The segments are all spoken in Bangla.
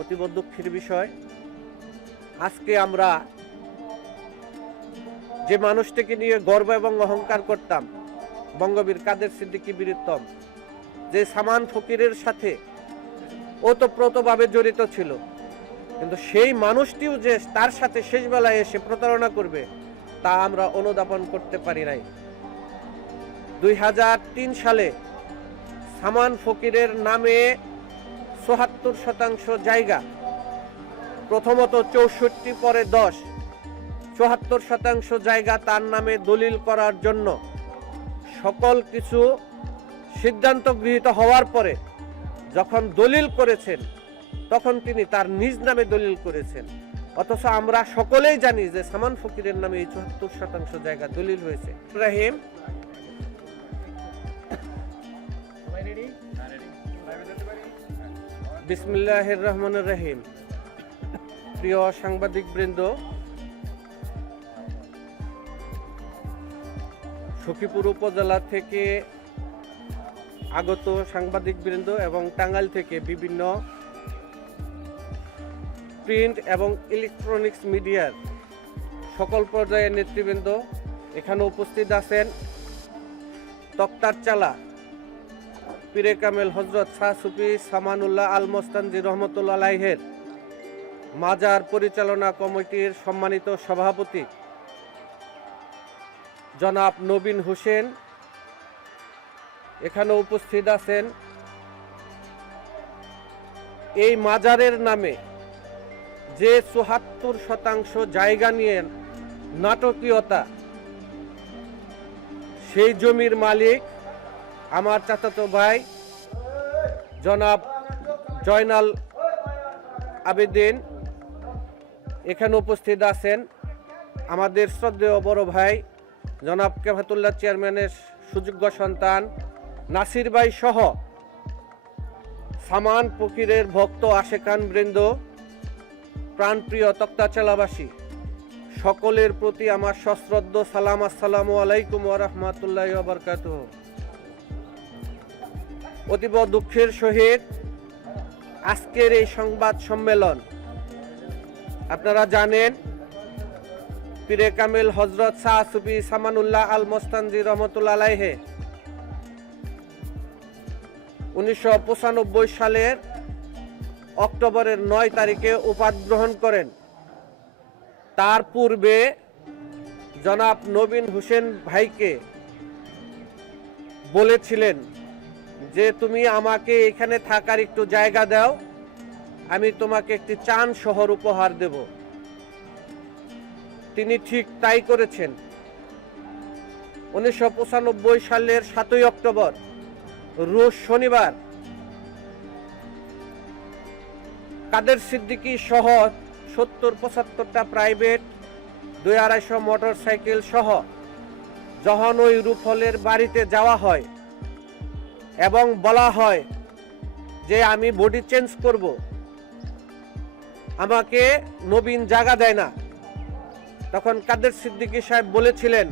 অতীব দুঃখের বিষয়। আজকে আমরা যে মানুষটিকে নিয়ে গর্ব এবং অহংকার করতাম, বঙ্গবীর কাদের সিদ্দিকী বীরত্তম, যে সামান ফকিরের সাথে ওতপ্রোতভাবে জড়িত ছিল, কিন্তু সেই মানুষটিও যে তার সাথে শেষ বেলায় এসে প্রতারণা করবে, তা আমরা অনুধাবন করতে পারি নাই। দুই হাজার তিন সালে সামান ফকিরের নামে চুহাত্তর শতাংশ জায়গা। প্রথমত চৌষট্টি, পরে দশ। চুয়াত্তর শতাংশ জায়গা তার নামে দলিল করার জন্য। সকল কিছু সিদ্ধান্ত গৃহীত হওয়ার পরে যখন দলিল করেছেন, তখন তিনি তার নিজ নামে দলিল করেছেন। অথচ আমরা সকলেই জানি যে সামান ফকিরের নামে এই চুয়াত্তর শতাংশ জায়গা দলিল হয়েছে। ইব্রাহিম বিসমিল্লাহির রহমানির রহিম। প্রিয় সাংবাদিক বৃন্দ সখীপুর উপজেলা থেকে আগত সাংবাদিক বৃন্দ এবং টাঙ্গাইল থেকে বিভিন্ন প্রিন্ট এবং ইলেকট্রনিক্স মিডিয়ার সকল পর্যায়ের নেতৃবৃন্দ এখানে উপস্থিত আছেন। তক্তার চালা পীরে কামেল হজরত শাহ সুফি সামানুল্লাহ আল মোস্তানজি রহমতুল্লাহ আলাইহের মাজার পরিচালনা কমিটির সম্মানিত সভাপতি জনাব নবীন হোসেন। এখানে উপস্থিত আছেন। এই মাজারের নামে যে চুহাত্তর শতাংশ জায়গা নিয়ে নাটকীয়তা, সেই জমির মালিক আমার চাচাতো ভাই, জনাব জয়নাল আবেদিন, এখানে উপস্থিত আছেন আমাদের শ্রদ্ধেয় বড় ভাই, জনাব কেফাতুল্লাহ চেয়ারম্যানের সুযোগ্য সন্তান নাসির ভাই সহ সামান ফকিরের ভক্ত আশেকান বৃন্দ, প্রাণপ্রিয় তক্তাচালাবাসী, সকলের প্রতি আমার সশ্রদ্ধ সালাম আসসালামু আলাইকুম ওরহমতুল্লাহ বরকাত অতীব দুঃখের সহিত আজকের এই সংবাদ সম্মেলন। আপনারা জানেন, পীরে কামিল হজরত শাহ সুফি সামানুল্লাহ আল মোস্তানজি রহমতুল্লাহ আলাইহে উনিশশো পঁচানব্বই সালের অক্টোবরের নয় তারিখে উপাধ গ্রহণ করেন। তার পূর্বে জনাব নবীন হোসেন ভাইকে বলেছিলেন যে তুমি আমাকে এখানে থাকার একটু জায়গা দাও, আমি তোমাকে একটি চান শহর উপহার দেব। তিনি ঠিক তাই করেছেন। উনিশশো পঁচানব্বই সালের সাতই অক্টোবর, রোজ শনিবার, কাদের সিদ্দিকী সহ সত্তর পঁচাত্তরটা প্রাইভেট দুই আড়াইশো মোটর সাইকেল সহ যখন ওই রুফলের বাড়িতে যাওয়া হয়। এবং বলা হয় যে আমি বডি চেঞ্জ করব। আমাকে নবীন জায়গা দেয় না। তখন কাদের সিদ্দিকী সাহেব বলেছিলেন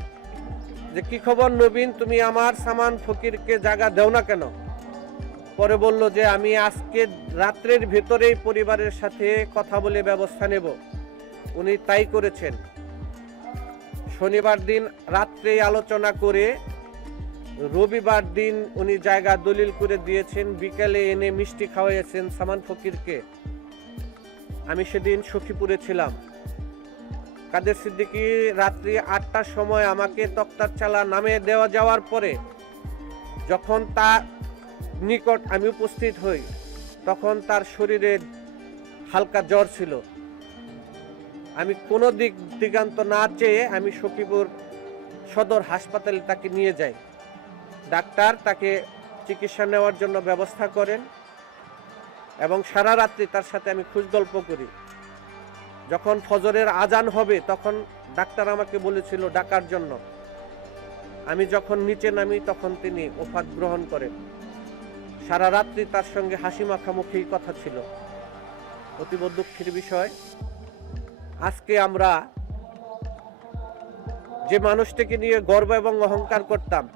যে, কি খবর নবীন, তুমি আমার সামান ফকিরকে জায়গা দেও না কেন? পরে বলল যে, আমি আজকে রাত্রের ভেতরেই পরিবারের সাথে কথা বলে ব্যবস্থা নেব। উনি তাই করেছেন। শনিবার দিন রাত্রে আলোচনা করে রবিবার দিন উনি জায়গা দলিল করে দিয়েছেন, বিকেলে এনে মিষ্টি খাওয়াইয়েছেন সামান ফকিরকে। আমি সেদিন সখীপুরে ছিলাম। কাদের সিদ্দিকি রাত্রি আটটার সময় আমাকে তক্তার চালা নামে দেওয়া যাওয়ার পরে যখন তার নিকট আমি উপস্থিত হই, তখন তার শরীরে হালকা জ্বর ছিল। আমি কোনো দিক দিগান্ত না চেয়ে আমি সখীপুর সদর হাসপাতালে তাকে নিয়ে যাই। ডাক্তার তাকে চিকিৎসা নেওয়ার জন্য ব্যবস্থা করেন এবং সারা রাত্রি তার সাথে আমি খুশ গল্প করি। যখন ফজরের আজান হবে, তখন ডাক্তার আমাকে বলেছিল ডাকার জন্য। আমি যখন নিচে নামি, তখন তিনি ওফাত গ্রহণ করেন। সারা রাত্রি তার সঙ্গে হাসি মাখামুখি কথা ছিল। অতীব দুঃখের বিষয়, আজকে আমরা যে মানুষটিকে নিয়ে গর্ব এবং অহংকার করতাম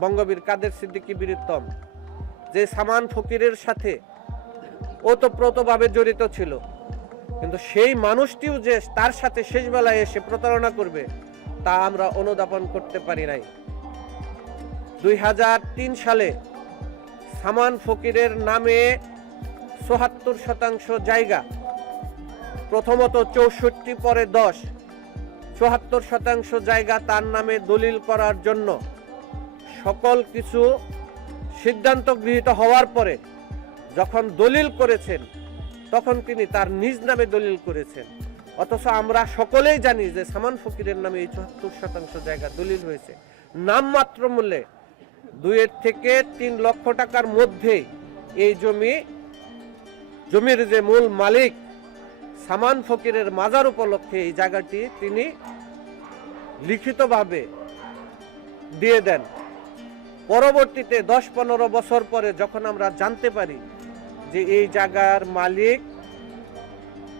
বঙ্গবীর কাদের সিদ্দিকী বীরত্তম, যে সামান ফকিরের সাথে ওতপ্রোতভাবে জড়িত ছিল। কিন্তু সেই মানুষটিও যে তার সাথে শেষবেলায় এসে প্রতারণা করবে, তা আমরা অনুধাবন করতে পারি নাই। দুই হাজার তিন সালে সামান ফকিরের নামে চুহাত্তর শতাংশ জায়গা, প্রথমত চৌষট্টি পরে দশ, চুয়াত্তর শতাংশ জায়গা তার নামে দলিল করার জন্য সকল কিছু সিদ্ধান্ত গৃহীত হওয়ার পরে যখন দলিল করেছেন, তখন তিনি তার নিজ নামে দলিল করেছেন। অথচ আমরা সকলেই জানি যে সামান ফকিরের নামে এই চুয়াত্তর শতাংশ জায়গা দলিল হয়েছে। নামমাত্র মূল্যে দুইয়ের থেকে তিন লক্ষ টাকার মধ্যে এই জমি, জমির যে মূল মালিক সামান ফকিরের মাজার উপলক্ষে এই জায়গাটি তিনি লিখিতভাবে দিয়ে দেন। পরবর্তীতে দশ পনেরো বছর পরে যখন আমরা জানতে পারি যে এই জায়গার মালিক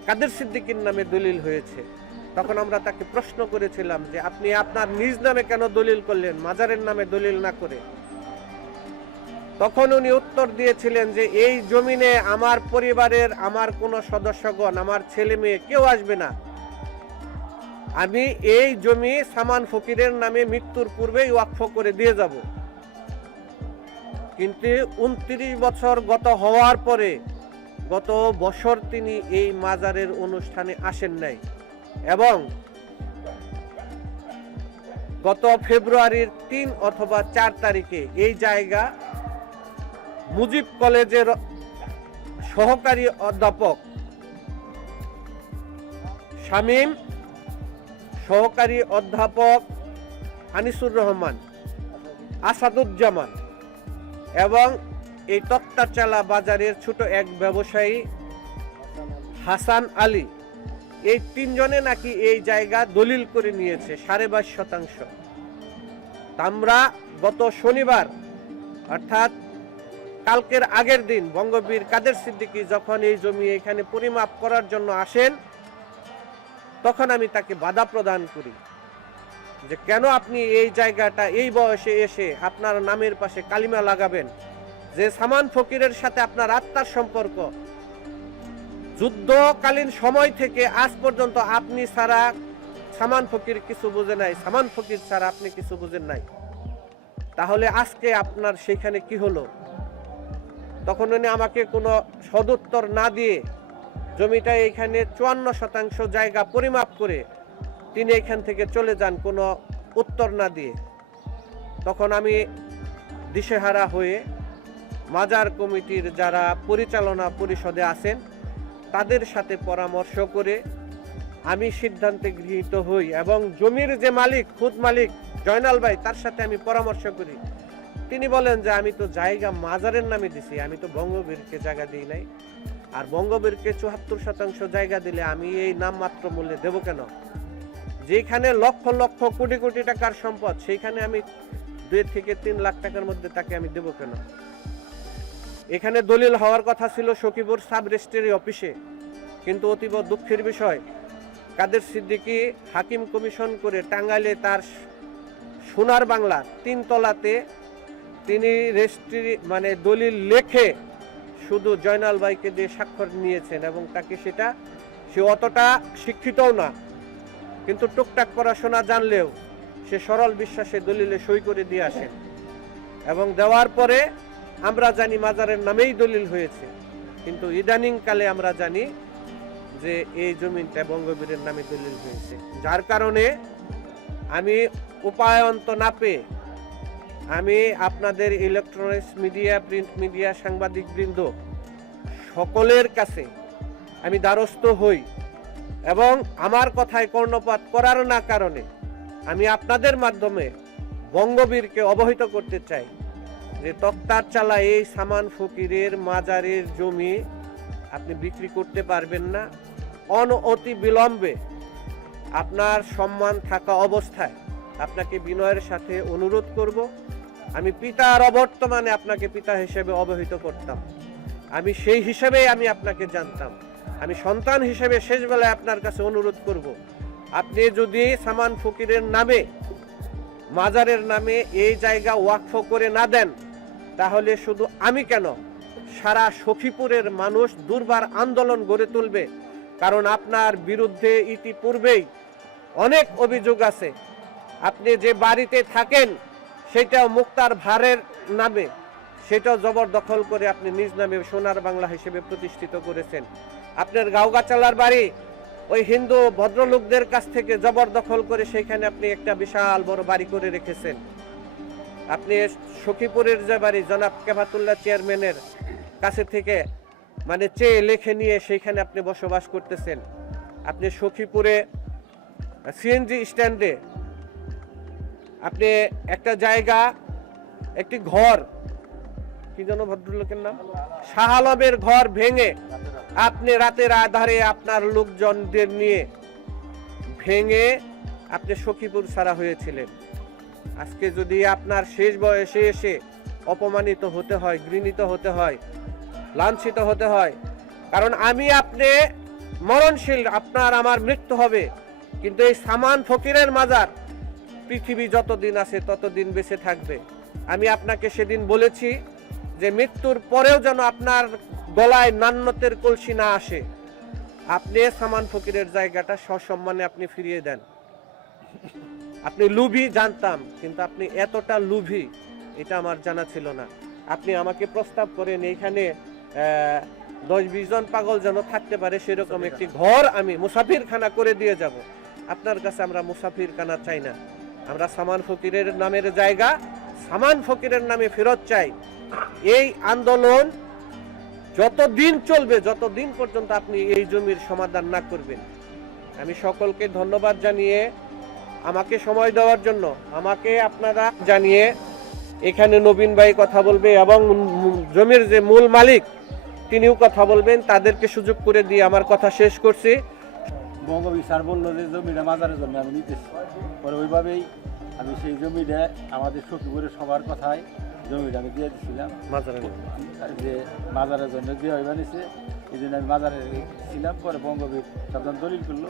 কাদের সিদ্দিকীর নামে দলিল হয়েছে, তখন আমরা তাকে প্রশ্ন করেছিলাম যে আপনি আপনার নিজ নামে কেন দলিল করলেন, মাজারের নামে দলিল না করে? তখন উনি উত্তর দিয়েছিলেন যে এই জমিনে আমার পরিবারের আমার কোনো সদস্যগণ, আমার ছেলে মেয়ে কেউ আসবে না। আমি এই জমি সামান ফকিরের নামে মৃত্যুর পূর্বেই ওয়াকফ করে দিয়ে যাব। কিন্তু উনত্রিশ বছর গত হওয়ার পরে গত বছর তিনি এই মাজারের অনুষ্ঠানে আসেন নাই। এবং গত ফেব্রুয়ারির তিন অথবা চার তারিখে এই জায়গা মুজিব কলেজের সহকারী অধ্যাপক শামীম, সহকারী অধ্যাপক আনিসুর রহমান, আসাদুজ্জামান এবং এই তক্তাচালা বাজারের ছোট এক ব্যবসায়ী হাসান আলী। এই তিনজনে নাকি এই জায়গা দলিল করে নিয়েছে, সাড়ে বাইশ শতাংশ। আমরা গত শনিবার, অর্থাৎ কালকের আগের দিন, বঙ্গবীর কাদের সিদ্দিকী যখন এই জমি এখানে পরিমাপ করার জন্য আসেন, তখন আমি তাকে বাধা প্রদান করি। যে কেন আপনি এই জায়গাটা, এই বয়সে এসে আপনার নামের পাশে কালিমা লাগাবেন? যে সামান ফকিরের সাথে আপনার আত্মার সম্পর্ক। যুদ্ধকালীন সময় থেকে আজ পর্যন্ত আপনি ছাড়া সামান ফকির কিছু বুঝে নাই। সামান ফকির ছাড়া আপনি কিছু বুঝেন নাই। তাহলে আজকে আপনার সেখানে কি হলো? তখন উনি আমাকে কোনো সদুত্তর না দিয়ে জমিটা এখানে চুয়ান্ন শতাংশ জায়গা পরিমাপ করে তিনি এখান থেকে চলে যান কোনো উত্তর না দিয়ে। তখন আমি দিশেহারা হয়ে মাজার কমিটির যারা পরিচালনা পরিষদে আছেন, তাদের সাথে পরামর্শ করে আমি সিদ্ধান্তে গৃহীত হই এবং জমির যে মালিক, খুদ মালিক জয়নাল ভাই, তার সাথে আমি পরামর্শ করি। তিনি বলেন যে, আমি তো জায়গা মাজারের নামে দিছি, আমি তো বঙ্গবীরকে জায়গা দিই নাই। আর বঙ্গবীরকে চুয়াত্তর শতাংশ জায়গা দিলে আমি এই নামমাত্র মূল্যে দেব কেন? যেখানে লক্ষ লক্ষ কোটি কোটি টাকার সম্পদ, সেইখানে আমি দুই থেকে তিন লাখ টাকার মধ্যে তাকে আমি দেবো কেন? এখানে দলিল হওয়ার কথা ছিল সখীপুর সাব রেজিস্ট্রি অফিসে, কিন্তু অতীব দুঃখের বিষয়, কাদের সিদ্দিকী হাকিম কমিশন করে টাঙ্গাইলে তার সোনার বাংলা তিন তলাতে তিনি রেজিস্ট্রি মানে দলিল লেখে শুধু জয়নাল ভাইকে দিয়ে স্বাক্ষর নিয়েছেন এবং তাকে সেটা, সে অতটা শিক্ষিতও না। কিন্তু টুকটাক পড়াশোনা জানলেও সে সরল বিশ্বাসে দলিলে সই করে দিয়ে আসেন এবং দেওয়ার পরে আমরা জানি মাজারের নামেই দলিল হয়েছে। কিন্তু ইদানিং কালে আমরা জানি যে এই জমিনটা বঙ্গবীরের নামে দলিল হয়েছে। যার কারণে আমি উপায়ন্ত না পেয়ে আমি আপনাদের ইলেকট্রনিক্স মিডিয়া প্রিন্ট মিডিয়া সাংবাদিকবৃন্দ সকলের কাছে আমি দ্বারস্থ হই। এবং আমার কথায় কর্ণপাত করার না কারণে আমি আপনাদের মাধ্যমে বঙ্গবীরকে অবহিত করতে চাই যে তক্তার চালা এই সামান ফকিরের মাজারের জমি আপনি বিক্রি করতে পারবেন না। অন অতি বিলম্বে আপনার সম্মান থাকা অবস্থায় আপনাকে বিনয়ের সাথে অনুরোধ করব। আমি পিতার অবর্তমানে আপনাকে পিতা হিসেবে অবহিত করতাম। আমি সেই হিসেবেই আমি আপনাকে জানতাম। আমি সন্তান হিসেবে শেষবেলায় আপনার কাছে অনুরোধ করব। আপনি যদি সামান ফকিরের নামে, মাজারের নামে এই জায়গা ওয়াকফ করে না দেন, তাহলে শুধু আমি কেন সারা সখীপুরের মানুষ দুর্বার আন্দোলন গড়ে তুলবে? কারণ আপনার বিরুদ্ধে ইতিপূর্বেই অনেক অভিযোগ আছে। আপনি যে বাড়িতে থাকেন, সেটাও মুক্তার ভারের নামে, সেটাও জবরদখল করে আপনি নিজ নামে সোনার বাংলা হিসেবে প্রতিষ্ঠিত করেছেন। আপনার গাওগাচালার বাড়ি, ওই হিন্দু ভদ্রলোকদের কাছ থেকে জবরদখল করে সেখানে আপনি একটা বিশাল বড় বাড়ি করে রেখেছেন। আপনি সখীপুরের যে বাড়ি, জনাব কেফাতুল্লাহ চেয়ারম্যানের কাছে থেকে মানে চেয়ে লেখে নিয়ে সেইখানে আপনি বসবাস করতেছেন। আপনি সখীপুরে সিএনজি স্ট্যান্ডে, আপনি একটা জায়গা, একটি ঘর কি যেন ভদ্রলোকের নাম? শাহ আলমের ঘর ভেঙে আপনি রাতের আধারে আপনার লোকজনদের নিয়ে ভেঙে আপনি সখীপুর ছাড়া হয়েছিলেন। আজকে যদি আপনার শেষ বয়সে এসে অপমানিত হতে হয়, ঘৃণিত হতে হয়, লাঞ্ছিত হতে হয়, কারণ আমি আপনি মরণশীল, আপনার আমার মৃত্যু হবে। কিন্তু এই সামান ফকিরের মাজার পৃথিবী যতদিন আছে ততদিন বেঁচে থাকবে। আমি আপনাকে সেদিন বলেছি যে মৃত্যুর পরেও যেন আপনার গলায় নান্নতের কলসি না আসে। আপনি সামান ফকিরের জায়গাটা সসম্মানে আপনি ফিরিয়ে দেন। আপনি লুভি জানতাম কিন্তু আপনি এতটা লুভি এটা আমার জানা ছিল না। আপনি আমাকে প্রস্তাব করেন এইখানে দশ বিশ জন পাগল যেন থাকতে পারে সেরকম একটি ঘর আমি মুসাফিরখানা করে দিয়ে যাব। আপনার কাছে আমরা মুসাফিরখানা চাই না। আমরা সামান ফকিরের নামের জায়গা সামান ফকিরের নামে ফেরত চাই। এই আন্দোলন যতদিন চলবে, যতদিন পর্যন্ত আপনি এই জমির সমাধান না করবেন, আমি সকলকে ধন্যবাদ জানিয়ে আমাকে সময় দেওয়ার জন্য, আমাকে আপনারা জানিয়ে এখানে নবীন ভাই কথা বলবে এবং জমির যে মূল মালিক, তিনিও কথা বলবেন, তাদেরকে সুযোগ করে দিয়ে আমার কথা শেষ করছি। বঙ্গবী স্যার বলল যে, জমিটা মাজারের জন্য আমি নিতেছি। পরে ওইভাবেই আমি সেই জমিটা আমাদের সখীপুরের সবার কথায় জমিটা আমি দিয়ে দিছিলাম। মাজারে আর যে মাজারের জন্য দিয়ে হইবা নিছে এই জন্য আমি মাজারে ছিলাম পরে বঙ্গবীর যখন দলিল করল।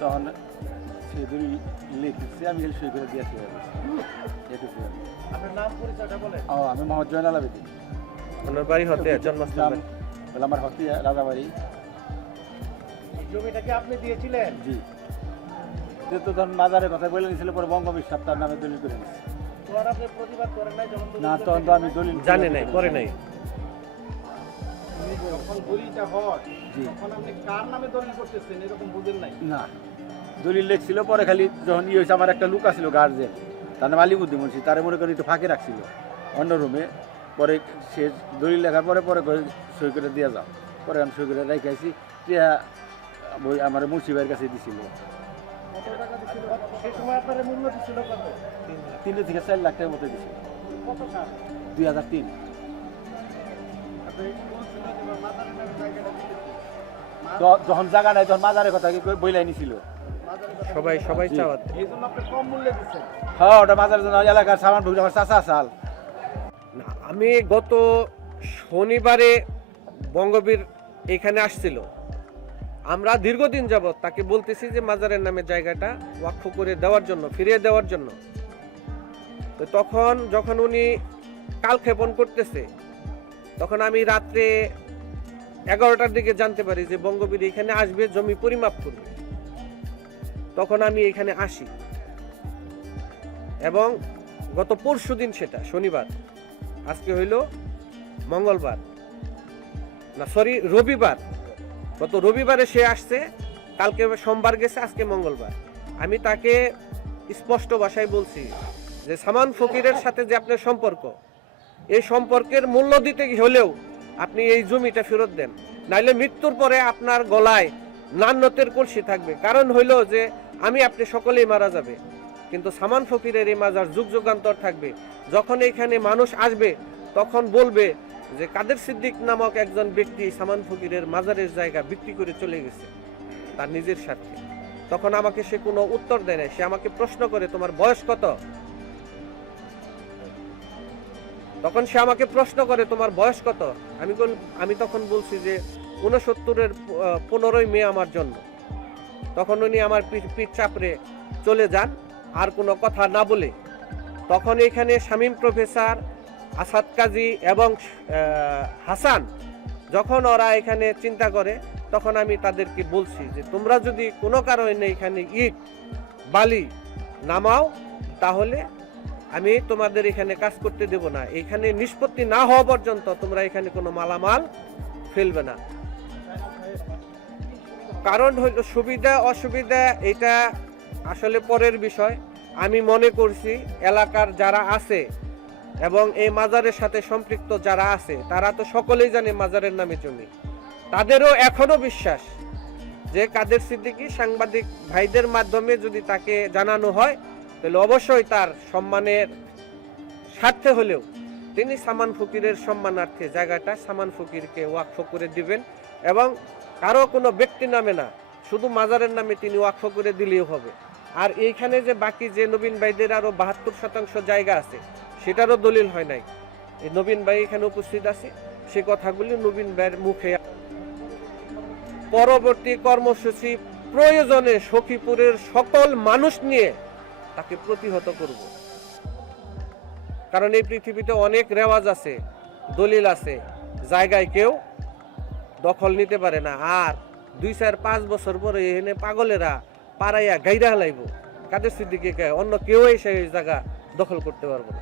তখন সেই দলিল লিখেছে আমি সই করে দিয়েছি এটুকু আপনার নাম পরিচয়টা বলেন। ও আমি মোহাম্মদ জয়নাল আবেদিন ওনার বাড়ি হতে জন্মস্থান নাম বলে আমার হতিয়া রাজাবাড়ি। জমিটাকে আপনি দিয়েছিলেন? জি। যেহেতু তখন মাজারের কথা বলে নিয়েছিল পরে বঙ্গবীর তার নামে দলিল করে নিয়েছে। না তখন তো আমি দলিল জানে নাই করে নাই। যখন দলিলটা জি। তখন আপনি কার নামে দলিল করতেছেন? এরকম বুঝেন নাই। না দলিল লেখছিল পরে খালি যখন ইয়ে হয়েছে আমার একটা লুক আসছিল গার্জেন তার নাম আলিমুদ্দিন মুন্সি তারে মনে করেন একটু ফাঁকে রাখছিল অন্য রুমে পরে সে দলিল লেখার পরে পরে করে সই করে দিয়ে যাও। পরে আমি সই করে রেখে আসি আমার মুন্সি ভাইয়ের কাছে দিছিল? কত টাকা দিছিল সে সময় আপনার মূল্য ছিল কত? তিন থেকে চার লাখ টাকার মতো কত সাল দুই হাজার তিন। যখন জায়গা নাই তখন মাজারের কথা কি বইলাই নিছিল? সবাই সবাই জি। চাওয়াত এই জন্য আপনি কম মূল্যে দিচ্ছেন। হ্যাঁ ওটা মাজারের জন্য এলাকার সামান ভুগলে আমার সাল আমি গত শনিবারে বঙ্গবীর এখানে আসছিল। আমরা দীর্ঘদিন যাবৎ তাকে বলতেছি যে মাজারের নামে জায়গাটা ওয়াকফ করে দেওয়ার জন্য, ফিরিয়ে দেওয়ার জন্য। তো তখন যখন উনি কালক্ষেপণ করতেছে, তখন আমি রাত্রে এগারোটার দিকে জানতে পারি যে বঙ্গবীর এখানে আসবে জমি পরিমাপ করবে। তখন আমি এখানে আসি। এবং গত পরশু দিন সেটা, শনিবার, আজকে হইল মঙ্গলবার, না সরি রবিবার গত রবিবারে সে আসছে, কালকে সোমবার গেছে, আজকে মঙ্গলবার। আমি তাকে স্পষ্ট ভাষায় বলছি যে, সামান ফকিরের সাথে যে আপনার সম্পর্ক, এই সম্পর্কের মূল্য দিতে হলেও আপনি এই জমিটা ফেরত দেন। নাইলে মৃত্যুর পরে আপনার গলায় নান্যতের কলসি থাকবে। কারণ হইল যে, আমি আপনি সকলেই মারা যাবে। কিন্তু সামান ফকিরের এই মাজার যুগ যুগান্তর থাকবে। যখন এখানে মানুষ আসবে, তখন বলবে যে কাদের সিদ্দিক নামক একজন ব্যক্তি সামান ফকিরের মাজারের জায়গা বিক্রি করে চলে গেছে, তার নিজের স্বার্থে। তখন আমাকে সে কোনো উত্তর দেয় না সে আমাকে প্রশ্ন করে, তোমার বয়স কত? তখন সে আমাকে প্রশ্ন করে, তোমার বয়স কত? আমি আমি তখন বলছি যে উনসত্তরের পনেরোই মে আমার জন্ম। তখন উনি আমার পিঠ চাপড়ে চলে যান, আর কোনো কথা না বলে। তখন এখানে শামীম প্রফেসর আসাদ কাজী এবং হাসান, যখন ওরা এখানে চিন্তা করে, তখন আমি তাদেরকে বলছি যে, তোমরা যদি কোনো কারণে এখানে ইট বালি নামাও, তাহলে আমি তোমাদের এখানে কাজ করতে দেব না। এখানে নিষ্পত্তি না হওয়া পর্যন্ত তোমরা এখানে কোনো মালামাল ফেলবে না। কারণ হইল সুবিধা, অসুবিধা, এটা আসলে পরের বিষয়। আমি মনে করছি এলাকার যারা আছে এবং এই মাজারের সাথে সম্পৃক্ত যারা আছে, তারা তো সকলেই জানে মাজারের নামে জমি। তাদেরও এখনও বিশ্বাস যে কাদের সিদ্দিকী সাংবাদিক ভাইদের মাধ্যমে যদি তাকে জানানো হয়, তাহলে অবশ্যই তার সম্মানের স্বার্থে হলেও তিনি সামান ফকিরের সম্মানার্থে জায়গাটা সামান ফকিরকে ওয়াকফ করে দিবেন এবং কারও কোনো ব্যক্তি নামে না, শুধু মাজারের নামে তিনি ওয়াকফ করে দিলেও হবে। আর এইখানে যে বাকি যে নবীন ভাইদের আরও বাহাত্তর শতাংশ জায়গা আছে সেটারও দলিল হয় নাই। নবীন ভাই এখানে উপস্থিত আছে, সে কথাগুলি নবীন ভাইয়ের মুখে পরবর্তী কর্মসূচি প্রয়োজনে সখীপুরের সকল মানুষ নিয়ে তাকে প্রতিহত করব। কারণ এই পৃথিবীতে অনেক রেওয়াজ আছে, দলিল আছে, জায়গায় কেউ দখল নিতে পারে না। আর দুই চার পাঁচ বছর পরে এখানে পাগলেরা পাড়াইয়া গাইরা লাইব। কাদের সিদ্দিকে অন্য কেউ এসে জায়গা দখল করতে পারব না।